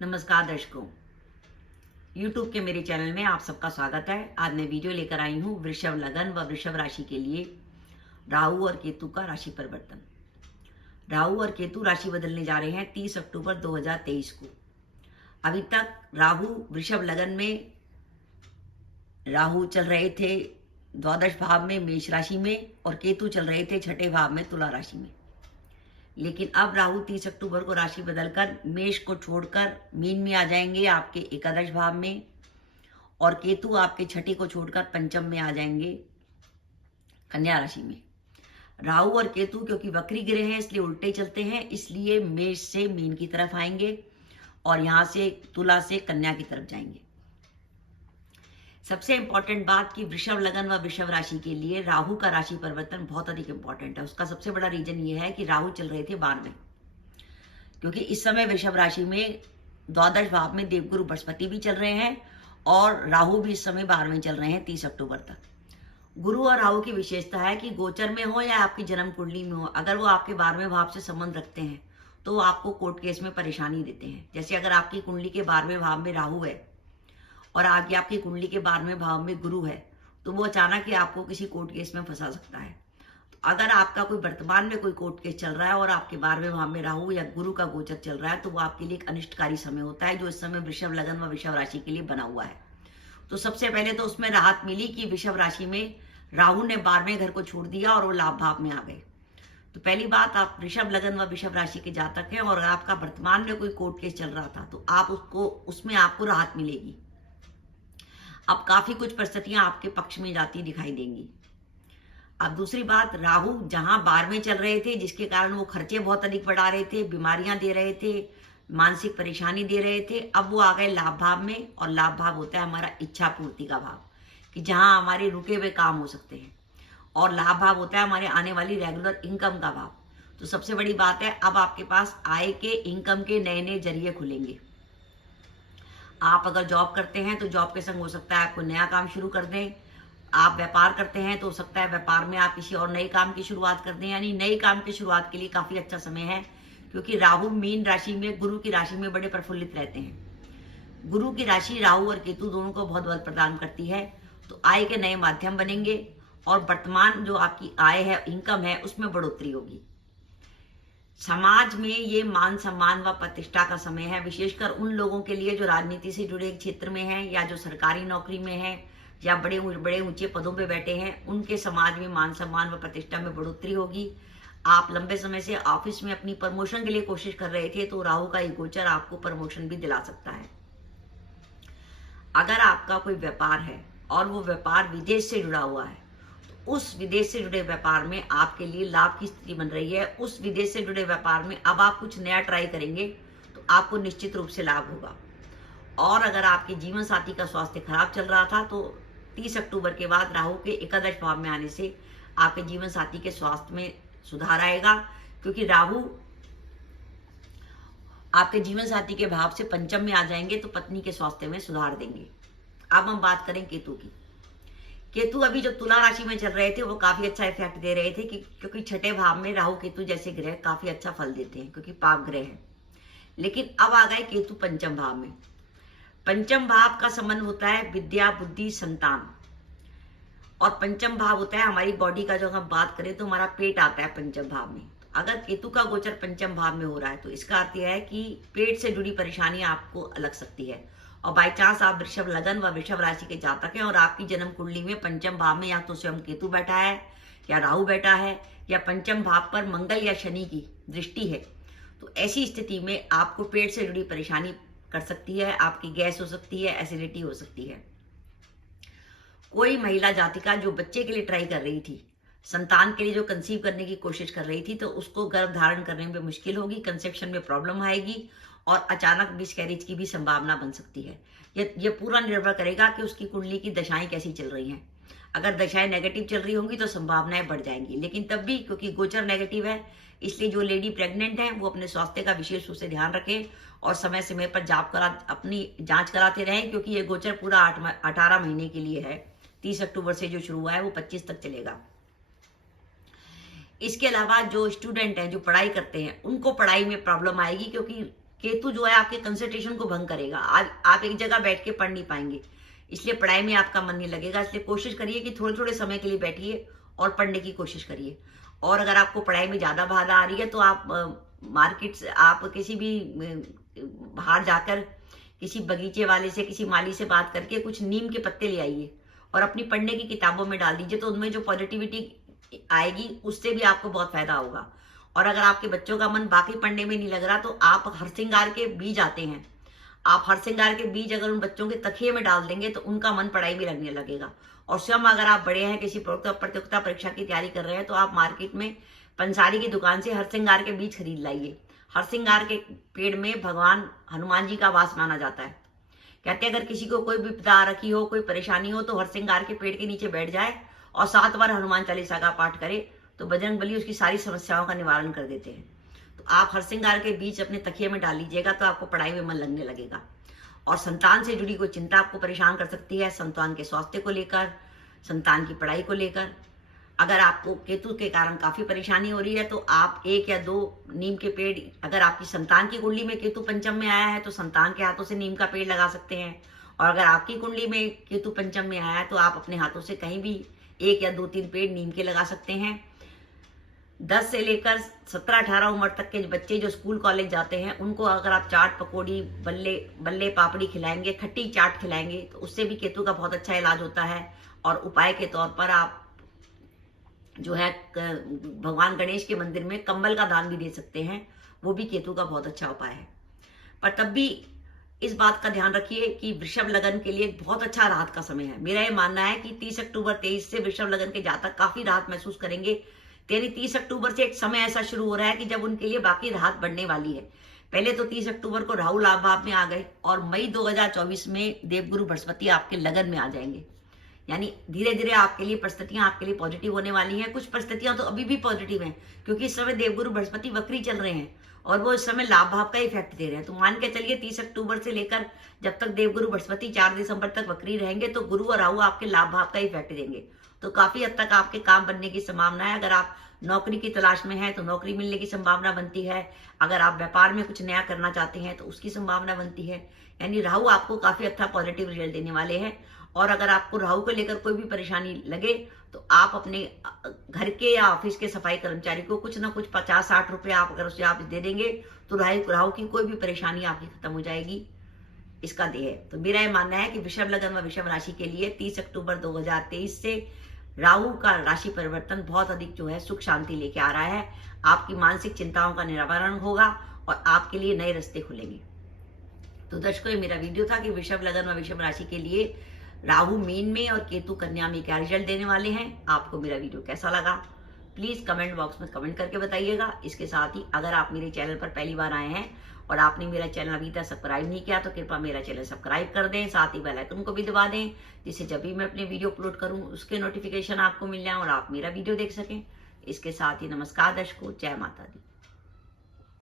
नमस्कार दर्शकों, YouTube के मेरे चैनल में आप सबका स्वागत है। आज मैं वीडियो लेकर आई हूँ वृषभ लगन व वृषभ राशि के लिए राहु और केतु का राशि परिवर्तन। राहु और केतु राशि बदलने जा रहे हैं 30 अक्टूबर 2023 को। अभी तक राहु वृषभ लगन में राहु चल रहे थे द्वादश भाव में मेष राशि में, और केतु चल रहे थे छठे भाव में तुला राशि में। लेकिन अब राहु 30 अक्टूबर को राशि बदलकर मेष को छोड़कर मीन में आ जाएंगे आपके एकादश भाव में, और केतु आपके छठे को छोड़कर पंचम में आ जाएंगे कन्या राशि में। राहु और केतु क्योंकि वक्री ग्रह हैं इसलिए उल्टे चलते हैं, इसलिए मेष से मीन की तरफ आएंगे और यहां से तुला से कन्या की तरफ जाएंगे। सबसे इंपॉर्टेंट बात कि वृषभ लगन व वृषभ राशि के लिए राहु का राशि परिवर्तन बहुत अधिक इंपॉर्टेंट है। उसका सबसे बड़ा रीजन ये है कि राहु चल रहे थे 12 में, क्योंकि इस समय वृषभ राशि में द्वादश भाव में देवगुरु बृहस्पति भी चल रहे हैं और राहु भी इस समय 12 में चल रहे हैं 30 अक्टूबर तक। गुरु और राहु की विशेषता है कि गोचर में हो या आपकी जन्म कुंडली में हो, अगर वो आपके 12वें भाव से संबंध रखते हैं तो वो आपको कोर्ट केस में परेशानी देते हैं। जैसे अगर आपकी कुंडली के 12वें भाव में राहु है और आगे आपकी कुंडली के 12वें भाव में गुरु है, तो वो अचानक ही आपको किसी कोर्ट केस में फंसा सकता है। तो अगर आपका कोई वर्तमान में कोई कोर्ट केस चल रहा है और आपके 12वें भाव में राहु या गुरु का गोचर चल रहा है, तो वो आपके लिए एक अनिष्टकारी समय होता है, जो इस समय वृषभ लगन व वृषभ राशि के लिए बना हुआ है। तो सबसे पहले तो उसमें राहत मिली कि वृषभ राशि में राहु ने 12वें घर को छोड़ दिया और वो लाभ भाव में आ गए। तो पहली बात, आप वृषभ लगन व वृषभ राशि के जातक हैं और अगर आपका वर्तमान में कोई कोर्ट केस चल रहा था तो आप उसमें आपको राहत मिलेगी। अब काफी कुछ परिस्थितियां आपके पक्ष में जाती दिखाई देंगी। अब दूसरी बात, राहु जहां 12वें चल रहे थे जिसके कारण वो खर्चे बहुत अधिक बढ़ा रहे थे, बीमारियां दे रहे थे, मानसिक परेशानी दे रहे थे, अब वो आ गए लाभ भाव में। और लाभ भाव होता है हमारा इच्छा पूर्ति का भाव, कि जहां हमारे रुके हुए काम हो सकते हैं, और लाभ भाव होता है हमारे आने वाली रेगुलर इनकम का भाव। तो सबसे बड़ी बात है, अब आपके पास आय के इनकम के नए नए जरिए खुलेंगे। आप अगर जॉब करते हैं तो जॉब के संग हो सकता है आपको नया काम शुरू कर दें। आप व्यापार करते हैं तो हो सकता है व्यापार में आप किसी और नए काम की शुरुआत कर दें। यानी नए काम की शुरुआत के लिए काफी अच्छा समय है, क्योंकि राहु मीन राशि में गुरु की राशि में बड़े प्रफुल्लित रहते हैं। गुरु की राशि राहु और केतु दोनों को बहुत बल प्रदान करती है। तो आय के नए माध्यम बनेंगे और वर्तमान जो आपकी आय है, इनकम है, उसमें बढ़ोतरी होगी। समाज में ये मान सम्मान व प्रतिष्ठा का समय है, विशेषकर उन लोगों के लिए जो राजनीति से जुड़े क्षेत्र में हैं या जो सरकारी नौकरी में हैं या बड़े बड़े ऊंचे पदों पे बैठे हैं। उनके समाज में मान सम्मान व प्रतिष्ठा में बढ़ोतरी होगी। आप लंबे समय से ऑफिस में अपनी प्रमोशन के लिए कोशिश कर रहे थे, तो राहु का ये गोचर आपको प्रमोशन भी दिला सकता है। अगर आपका कोई व्यापार है और वो व्यापार विदेश से जुड़ा हुआ है, उस विदेश से जुड़े व्यापार में आपके लिए लाभ की स्थिति बन रही है। उस विदेश से जुड़े व्यापार में अब आप कुछ नया ट्राई करेंगे तो आपको निश्चित रूप से लाभ होगा। और अगर आपके जीवन साथी का स्वास्थ्य खराब चल रहा था तो 30 अक्टूबर के बाद राहु के एकादश भाव में आने से आपके जीवन साथी के स्वास्थ्य में सुधार आएगा, क्योंकि राहु आपके जीवन साथी के भाव से पंचम में आ जाएंगे तो पत्नी के स्वास्थ्य में सुधार देंगे। अब हम बात करें केतु की। केतु अभी जो तुला राशि में चल रहे थे वो काफी अच्छा इफेक्ट दे रहे थे, क्योंकि छठे भाव में राहु केतु जैसे ग्रह काफी अच्छा फल देते हैं, क्योंकि पाप ग्रह है। लेकिन अब आ गए केतु पंचम भाव में। पंचम भाव का संबंध होता है विद्या, बुद्धि, संतान, और पंचम भाव होता है हमारी बॉडी का। जो हम बात करें तो हमारा पेट आता है पंचम भाव में। अगर केतु का गोचर पंचम भाव में हो रहा है तो इसका अर्थ यह है कि पेट से जुड़ी परेशानी आपको लग सकती है। और बाई चांस आप वृषभ लगन व वृषभ राशि के जातक हैं और आपकी जन्म कुंडली में पंचम भाव में या तो स्वयं केतु बैठा है या राहु बैठा है या पंचम भाव पर मंगल या शनि की दृष्टि है, तो ऐसी स्थिति में आपको पेट से जुड़ी परेशानी कर सकती है। आपकी गैस हो सकती है, एसिडिटी हो सकती है। कोई महिला जातिका जो बच्चे के लिए ट्राई कर रही थी, संतान के लिए जो कंसीव करने की कोशिश कर रही थी, तो उसको गर्भ धारण करने में मुश्किल होगी, कंसेप्शन में प्रॉब्लम आएगी और अचानक मिसकैरेज की भी संभावना बन सकती है। ये पूरा निर्भर करेगा कि उसकी कुंडली की दशाएं कैसी चल रही हैं। अगर दशाएं नेगेटिव चल रही होंगी तो संभावनाएं बढ़ जाएंगी, लेकिन तब भी क्योंकि गोचर नेगेटिव है, इसलिए जो लेडी प्रेग्नेंट है वो अपने स्वास्थ्य का विशेष रूप से ध्यान रखें और समय समय पर अपनी जांच कराते रहें, क्योंकि ये गोचर पूरा 18 महीने के लिए है। 30 अक्टूबर से जो शुरू हुआ है वो 25 तक चलेगा। इसके अलावा जो स्टूडेंट हैं, जो पढ़ाई करते हैं, उनको पढ़ाई में प्रॉब्लम आएगी, क्योंकि केतु जो है आपके कंसंट्रेशन को भंग करेगा। आप एक जगह बैठ के पढ़ नहीं पाएंगे, इसलिए पढ़ाई में आपका मन नहीं लगेगा। इसलिए कोशिश करिए कि थोड़े थोड़े समय के लिए बैठिए और पढ़ने की कोशिश करिए। और अगर आपको पढ़ाई में ज़्यादा बाधा आ रही है तो आप मार्केट से, आप किसी भी बाहर जाकर किसी बगीचे वाले से, किसी माली से बात करके कुछ नीम के पत्ते ले आइए और अपनी पढ़ने की किताबों में डाल दीजिए, तो उनमें जो पॉजिटिविटी आएगी उससे भी आपको बहुत फायदा होगा। और अगर आपके बच्चों का मन बाकी पढ़ने में नहीं लग रहा तो आप हरसिंगार के बीज आते हैं, आप हरसिंगार के बीज अगर उन बच्चों के तकिए में डाल देंगे तो उनका मन पढ़ाई में लगने लगेगा। और स्वयं अगर आप बड़े हैं, किसी प्रतियोगिता परीक्षा की तैयारी कर रहे हैं, तो आप मार्केट में पंसारी की दुकान से हरसिंगार के बीज खरीद लाइए। हरसिंगार के पेड़ में भगवान हनुमान जी का वास माना जाता है। कहते हैं अगर किसी को कोई विपदा आ रखी हो, कोई परेशानी हो, तो हरसिंगार के पेड़ के नीचे बैठ जाए और 7 बार हनुमान चालीसा का पाठ करे तो बजरंग बली उसकी सारी समस्याओं का निवारण कर देते हैं। तो आप हरसिंगार के बीज अपने तकिए में डाल लीजिएगा तो आपको पढ़ाई में मन लगने लगेगा। और संतान से जुड़ी कोई चिंता आपको परेशान कर सकती है, संतान के स्वास्थ्य को लेकर, संतान की पढ़ाई को लेकर, अगर आपको केतु के कारण काफी परेशानी हो रही है तो आप 1 या 2 नीम के पेड़, अगर आपकी संतान की कुंडली में केतु पंचम में आया है तो संतान के हाथों से नीम का पेड़ लगा सकते हैं। और अगर आपकी कुंडली में केतु पंचम में आया है तो आप अपने हाथों से कहीं भी 1 या 2-3 पेड़ नीम के लगा सकते हैं। 10 से लेकर 17-18 उम्र तक के बच्चे जो स्कूल कॉलेज जाते हैं, उनको अगर आप चाट पकौड़ी, बल्ले पापड़ी खिलाएंगे, खट्टी चाट खिलाएंगे, तो उससे भी केतु का बहुत अच्छा इलाज होता है। और उपाय के तौर पर आप जो है भगवान गणेश के मंदिर में कंबल का दान भी दे सकते हैं, वो भी केतु का बहुत अच्छा उपाय है। पर तब भी इस बात का ध्यान रखिए कि वृषभ लगन के लिए बहुत अच्छा राहत का समय है। मेरा ये मानना है कि 30 अक्टूबर 23 से वृषभ लगन के जातक काफी राहत महसूस करेंगे। 30 अक्टूबर से एक समय ऐसा शुरू हो रहा है कि जब उनके लिए बाकी राहत बढ़ने वाली है। पहले तो 30 अक्टूबर को राहु लाभ भाव में आ गए और मई 2024 में देवगुरु बृहस्पति आपके लगन में आ जाएंगे। यानी धीरे धीरे आपके लिए परिस्थितियां आपके लिए पॉजिटिव होने वाली हैं। कुछ परिस्थितियां तो अभी भी पॉजिटिव हैं क्योंकि इस समय देवगुरु बृहस्पति वक्री चल रहे हैं और वो इस समय लाभ भाव का इफेक्ट दे रहे हैं। तो मान के चलिए 30 अक्टूबर से लेकर जब तक देवगुरु बृहस्पति 4 दिसंबर तक वक्री रहेंगे तो गुरु और राहु आपके लाभ भाव का इफेक्ट देंगे। तो काफी हद तक आपके काम बनने की संभावना है। अगर आप नौकरी की तलाश में हैं तो नौकरी मिलने की संभावना बनती है। अगर आप व्यापार में कुछ नया करना चाहते हैं तो उसकी संभावना बनती है। यानी राहु आपको काफी अच्छा पॉजिटिव रिजल्ट देने वाले हैं। और अगर आपको राहु को लेकर कोई भी परेशानी लगे तो आप अपने घर के या ऑफिस के सफाई कर्मचारी को कुछ ना कुछ 50-60 रुपए आप अगर उसे आप दे देंगे तो राहु की कोई भी परेशानी आपकी खत्म हो जाएगी। इसका देह है। तो मेरा यह मानना है कि वृषभ लगन व वृषभ राशि के लिए 30 अक्टूबर 2023 से राहु का राशि परिवर्तन बहुत अधिक जो है सुख शांति लेके आ रहा है। आपकी मानसिक चिंताओं का निवारण होगा और आपके लिए नए रास्ते खुलेंगे। तो दर्शकों, ये मेरा वीडियो था कि वृषभ लगन व वृषभ राशि के लिए राहु मीन में और केतु कन्या में क्या रिजल्ट देने वाले हैं। आपको मेरा वीडियो कैसा लगा प्लीज कमेंट बॉक्स में कमेंट करके बताइएगा। इसके साथ ही अगर आप मेरे चैनल पर पहली बार आए हैं और आपने मेरा चैनल अभी तक सब्सक्राइब नहीं किया तो कृपया मेरा चैनल सब्सक्राइब कर दें, साथ ही बेल आइकन को भी दबा दें जिससे जब भी मैं अपने वीडियो अपलोड करूं उसके नोटिफिकेशन आपको मिल जाए और आप मेरा वीडियो देख सकें। इसके साथ ही नमस्कार दर्शकों, जय माता दी।